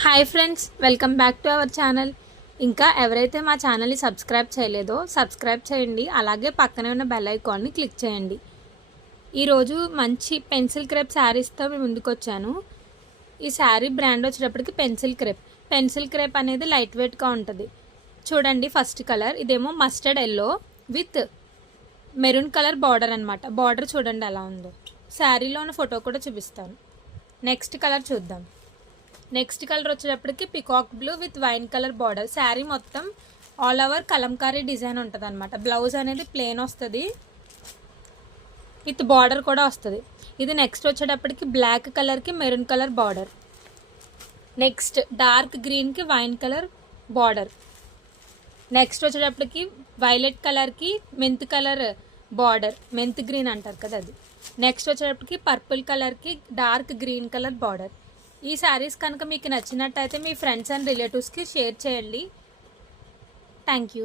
Hi friends, welcome back to our channel. ఇంకా ఎవరైతే మా ఛానల్ని సబ్స్క్రైబ్ చేయలేదో సబ్స్క్రైబ్ చేయండి. అలాగే పక్కనే ఉన్న బెల్ ఐకాన్ని క్లిక్ చేయండి. ఈరోజు మంచి పెన్సిల్ క్రేప్ శారీస్తో మేము ముందుకు వచ్చాను. ఈ శారీ బ్రాండ్ వచ్చేటప్పటికి పెన్సిల్ క్రేప్. పెన్సిల్ క్రేప్ అనేది లైట్ వెయిట్గా ఉంటుంది. చూడండి, ఫస్ట్ కలర్ ఇదేమో mustard yellow with maroon colour border అనమాట. బార్డర్ చూడండి ఎలా ఉందో. శారీలో ఉన్న ఫోటో కూడా చూపిస్తాను. నెక్స్ట్ కలర్ చూద్దాం. నెక్స్ట్ కలర్ వచ్చేటప్పటికి peacock blue with wine colour border. Sari మొత్తం ఆల్ ఓవర్ కలంకారీ డిజైన్ ఉంటుంది అనమాట. బ్లౌజ్ అనేది ప్లెయిన్ వస్తుంది, విత్ బార్డర్ కూడా వస్తుంది. ఇది నెక్స్ట్ వచ్చేటప్పటికి బ్లాక్ కలర్కి maroon colour border. Next dark గ్రీన్కి వైన్ కలర్ బార్డర్. నెక్స్ట్ వచ్చేటప్పటికి వైలెట్ కలర్కి mint colour border, mint green అంటారు కదా అది. నెక్స్ట్ వచ్చేటప్పటికి పర్పుల్ కలర్కి డార్క్ గ్రీన్ కలర్ బార్డర్. ఈ శారీస్ కనుక మీకు నచ్చినట్టయితే మీ ఫ్రెండ్స్ అండ్ రిలేటివ్స్కి షేర్ చేయండి. Thank you.